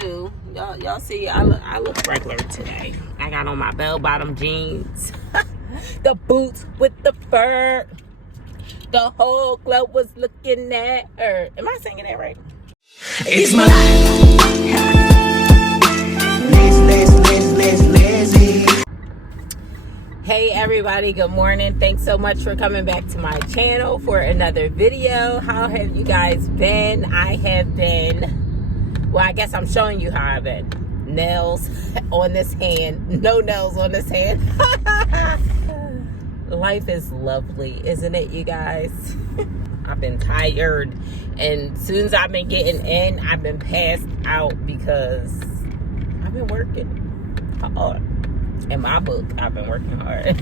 do. Y'all see, I look regular today. I got on my bell-bottom jeans, the boots with the fur. The whole club was looking at her. Am I singing that right? It's my life. Lazy. Hey everybody, good morning. Thanks so much for coming back to my channel for another video. How have you guys been? I have been, well, I guess I'm showing you how I've been. Nails on this hand, no nails on this hand. Life is lovely, isn't it, you guys? I've been tired, and as soon as I've been getting in, I've been passed out because I've been working hard. In my book, I've been working hard.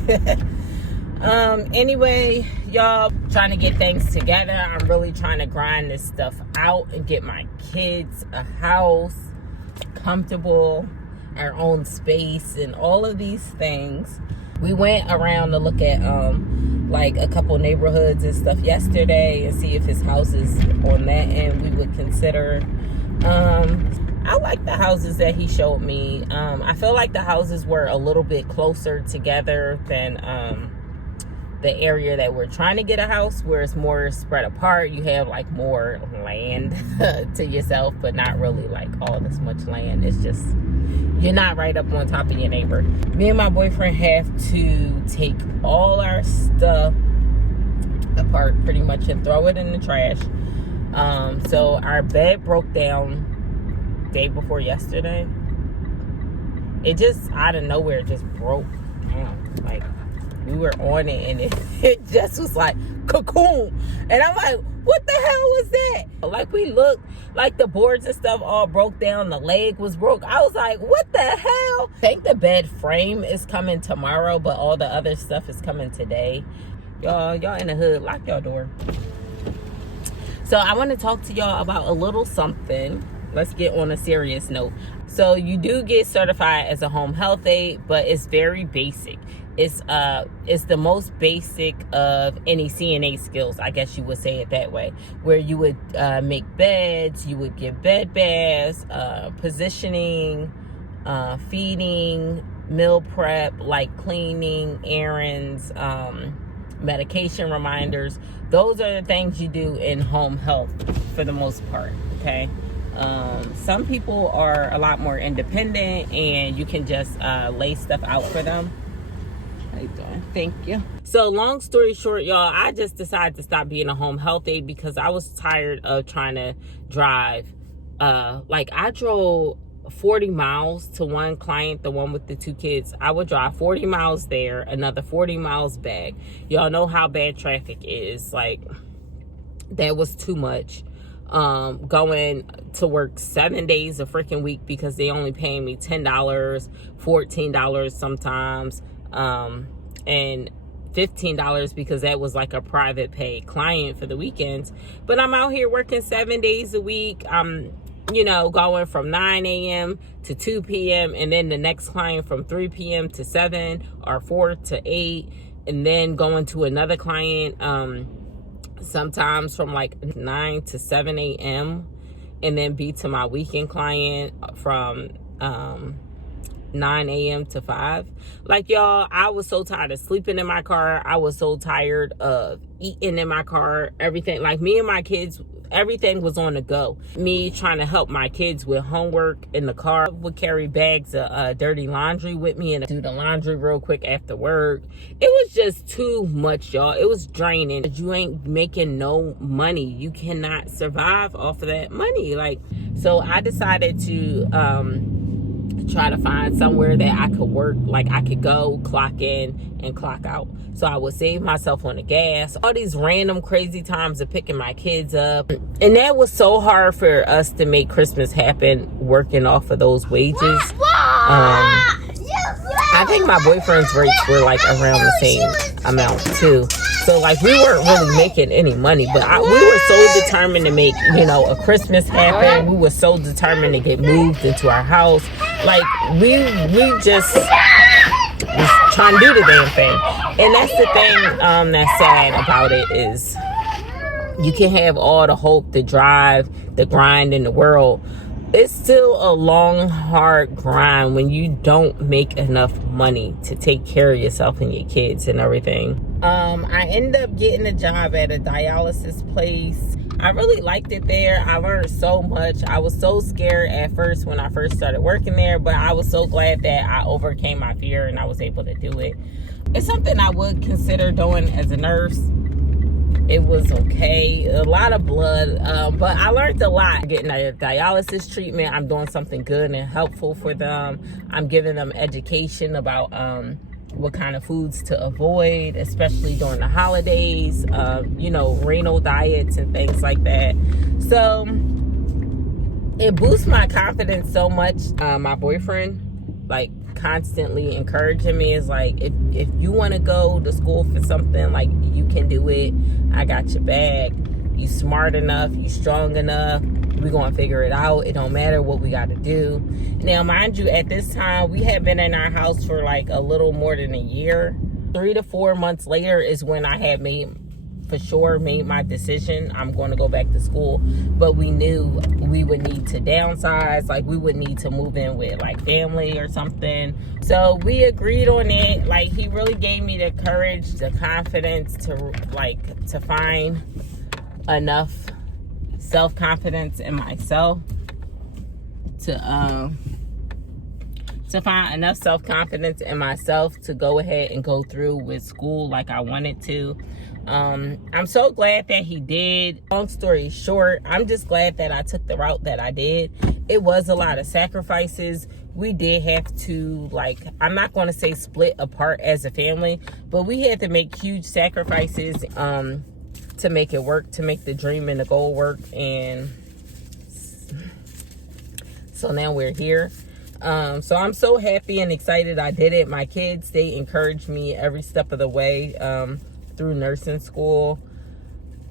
Anyway, y'all, trying to get things together. I'm really trying to grind this stuff out and get my kids a house, comfortable, our own space, and all of these things. We went around to look at like a couple neighborhoods and stuff yesterday and see if his house is on that end we would consider. I like the houses that he showed me. I feel like the houses were a little bit closer together than the area that we're trying to get a house, where it's more spread apart. You have like more land to yourself, but not really like all this much land. It's just, you're not right up on top of your neighbor. Me and my boyfriend have to take all our stuff apart pretty much and throw it in the trash. So our bed broke down day before yesterday. It just out of nowhere just broke down. Like, we were on it and it just was like cocoon, and I'm like, what the hell was that? Like, we looked like the boards and stuff all broke down, the leg was broke. I was like, what the hell? I think the bed frame is coming tomorrow, but all the other stuff is coming today. Y'all in the hood, lock your door. So I want to talk to y'all about a little something. Let's get on a serious note. So you do get certified as a home health aide, but it's very basic. It's the most basic of any CNA skills, I guess you would say it that way, where you would make beds, you would give bed baths, positioning, feeding, meal prep, like cleaning, errands, medication reminders. Those are the things you do in home health for the most part, okay? Some people are a lot more independent and you can just lay stuff out for them. How you doing? Thank you. So long story short, y'all, I just decided to stop being a home health aide because I was tired of trying to drive. Like, I drove 40 miles to one client, the one with the 2 kids. I would drive 40 miles there, another 40 miles back. Y'all know how bad traffic is. Like, that was too much. Going to work 7 days a freaking week because they only paying me $10, $14 sometimes, and $15 because that was like a private pay client for the weekends. But I'm out here working 7 days a week. I'm, going from 9 a.m. to 2 p.m. and then the next client from 3 p.m. to 7 or 4 to 8, and then going to another client sometimes from like 9 to 7 a.m. and then be to my weekend client from 9 a.m. to 5. Like, y'all, I was so tired of sleeping in my car. I was so tired of eating in my car. Everything, like, me and my kids, everything was on the go. Me trying to help my kids with homework in the car. I would carry bags of dirty laundry with me and do the laundry real quick after work. It was just too much, y'all. It was draining. You ain't making no money. You cannot survive off of that money. Like, so I decided to try to find somewhere that I could work, like I could go clock in and clock out, so I would save myself on the gas. All these random crazy times of picking my kids up, and that was so hard for us to make Christmas happen working off of those wages. I think my boyfriend's rates were like around the same amount too. So, like, we weren't really making any money, but we were so determined to make, a Christmas happen. We were so determined to get moved into our house. Like, we just was trying to do the damn thing. And that's the thing that's sad about it is you can have all the hope, the drive, the grind in the world, it's still a long, hard grind when you don't make enough money to take care of yourself and your kids and everything. I ended up getting a job at a dialysis place. I really liked it there. I learned so much. I was so scared at first when I first started working there, but I was so glad that I overcame my fear and I was able to do it. It's something I would consider doing as a nurse. It was okay, a lot of blood, but I learned a lot. Getting a dialysis treatment, I'm doing something good and helpful for them. I'm giving them education about what kind of foods to avoid, especially during the holidays, renal diets and things like that. So it boosts my confidence so much. My boyfriend, like, constantly encouraging me, is like, if you want to go to school for something, like, you can do it. I got your back. You smart enough, you strong enough, we're gonna figure it out. It don't matter what we gotta do. Now, mind you, at this time we had been in our house for like a little more than a year. 3 to 4 months later is when I had made my decision. I'm going to go back to school, but we knew we would need to downsize. Like, we would need to move in with like family or something. So we agreed on it. Like, he really gave me the courage, the confidence to find enough self-confidence in myself to find enough self-confidence in myself to go ahead and go through with school like I wanted to. I'm so glad that he did. Long story short, I'm just glad that I took the route that I did. It was a lot of sacrifices. We did have to, like, I'm not going to say split apart as a family, but we had to make huge sacrifices to make it work, to make the dream and the goal work. And so now we're here. So I'm so happy and excited I did it. My kids, they encouraged me every step of the way through nursing school.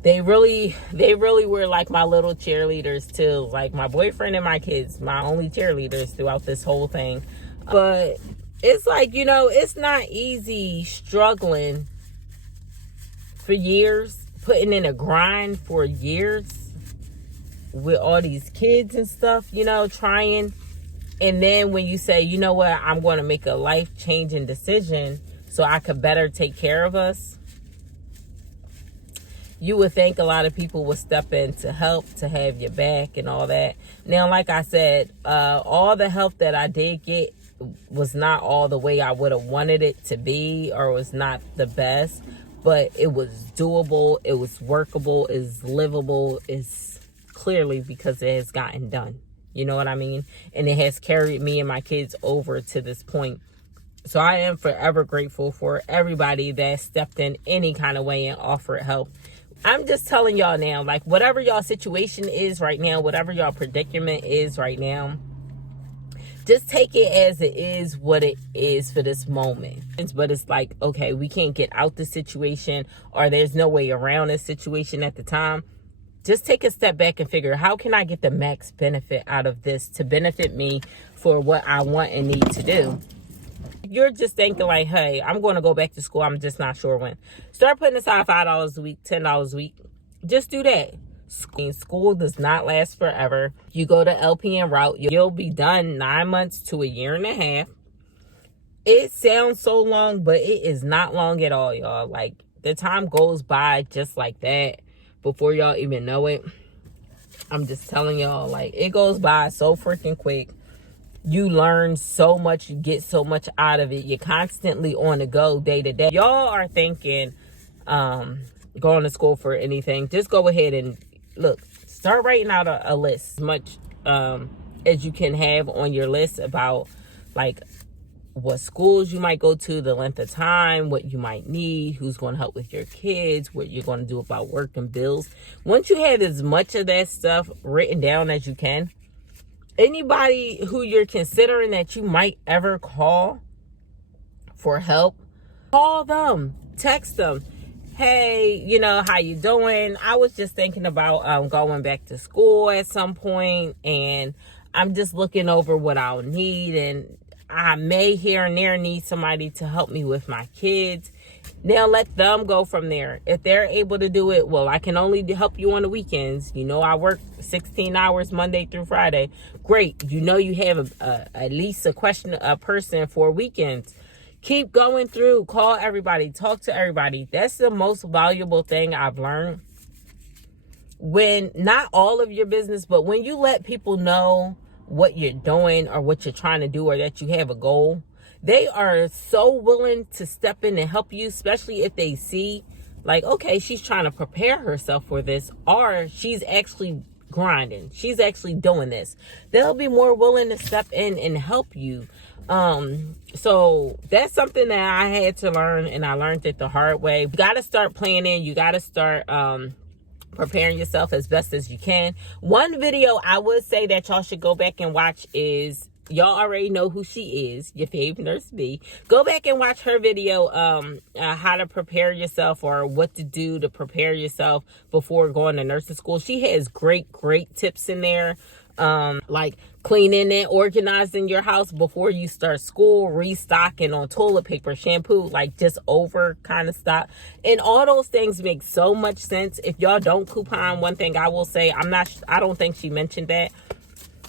They really were like my little cheerleaders too. Like, my boyfriend and my kids, my only cheerleaders throughout this whole thing. But it's like, it's not easy struggling for years, putting in a grind for years with all these kids and stuff, trying. And then when you say, you know what, I'm going to make a life-changing decision so I could better take care of us, you would think a lot of people would step in to help, to have your back and all that. Now, like I said, all the help that I did get was not all the way I would have wanted it to be, or was not the best, but it was doable, it was workable, it's livable, it's clearly because it has gotten done. You know what I mean? And it has carried me and my kids over to this point. So I am forever grateful for everybody that stepped in any kind of way and offered help. I'm just telling y'all now, like, whatever y'all situation is right now, whatever y'all predicament is right now, just take it as it is, what it is for this moment. But it's like, okay, we can't get out the situation, or there's no way around this situation at the time. Just take a step back and figure, how can I get the max benefit out of this to benefit me for what I want and need to do? You're just thinking like, hey, I'm going to go back to school, I'm just not sure when. Start putting aside $5 a week, $10 a week. Just do that. School does not last forever. You go to LPN route, you'll be done 9 months to a year and a half. It sounds so long, but it is not long at all, y'all. Like, the time goes by just like that before y'all even know it. I'm just telling y'all, like, it goes by so freaking quick. You learn so much, you get so much out of it. You're constantly on the go day to day. Y'all are thinking going to school for anything, just go ahead and look, start writing out a list, as much as you can have on your list about, like, what schools you might go to, the length of time, what you might need, who's going to help with your kids, what you're going to do about work and bills. Once you have as much of that stuff written down as you can, anybody who you're considering that you might ever call for help, call them, text them. Hey, how you doing? I was just thinking about going back to school at some point, and I'm just looking over what I'll need, and I may here and there need somebody to help me with my kids. Now let them go from there. If they're able to do it, well, I can only help you on the weekends. You know, I work 16 hours Monday through Friday. Great. You know, you have at least a person for weekends. Keep going through. Call everybody. Talk to everybody. That's the most valuable thing I've learned. When not all of your business, but when you let people know what you're doing or what you're trying to do or that you have a goal, they are so willing to step in and help you, especially if they see like, okay, she's trying to prepare herself for this, or she's actually grinding. She's actually doing this. They'll be more willing to step in and help you. So that's something that I had to learn, and I learned it the hard way. You got to start planning. You got to start, preparing yourself as best as you can. One video I would say that y'all should go back and watch is, y'all already know who she is, your favorite Nurse B. Go back and watch her video, how to prepare yourself or what to do to prepare yourself before going to nursing school. She has great tips in there. Like cleaning and organizing your house before you start school, restocking on toilet paper, shampoo, like just over kind of stock. And all those things make so much sense. If y'all don't coupon, one thing I will say, I don't think she mentioned that.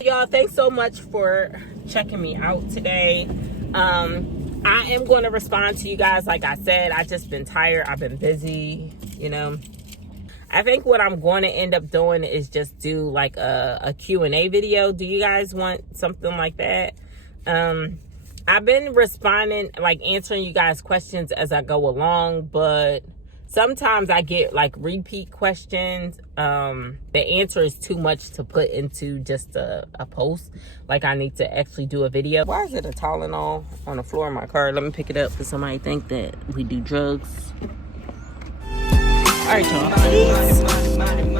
Y'all, thanks so much for checking me out today. I am going to respond to you guys. Like I said, I just been tired. I've been busy, you know. I think what I'm going to end up doing is just do like a Q&A video. Do you guys want something like that? I've been responding, like answering you guys' questions as I go along, but sometimes I get like repeat questions. The answer is too much to put into just a post. Like I need to actually do a video. Why is it a Tylenol on the floor of my car? Let me pick it up because somebody think that we do drugs. All right, y'all. Peace.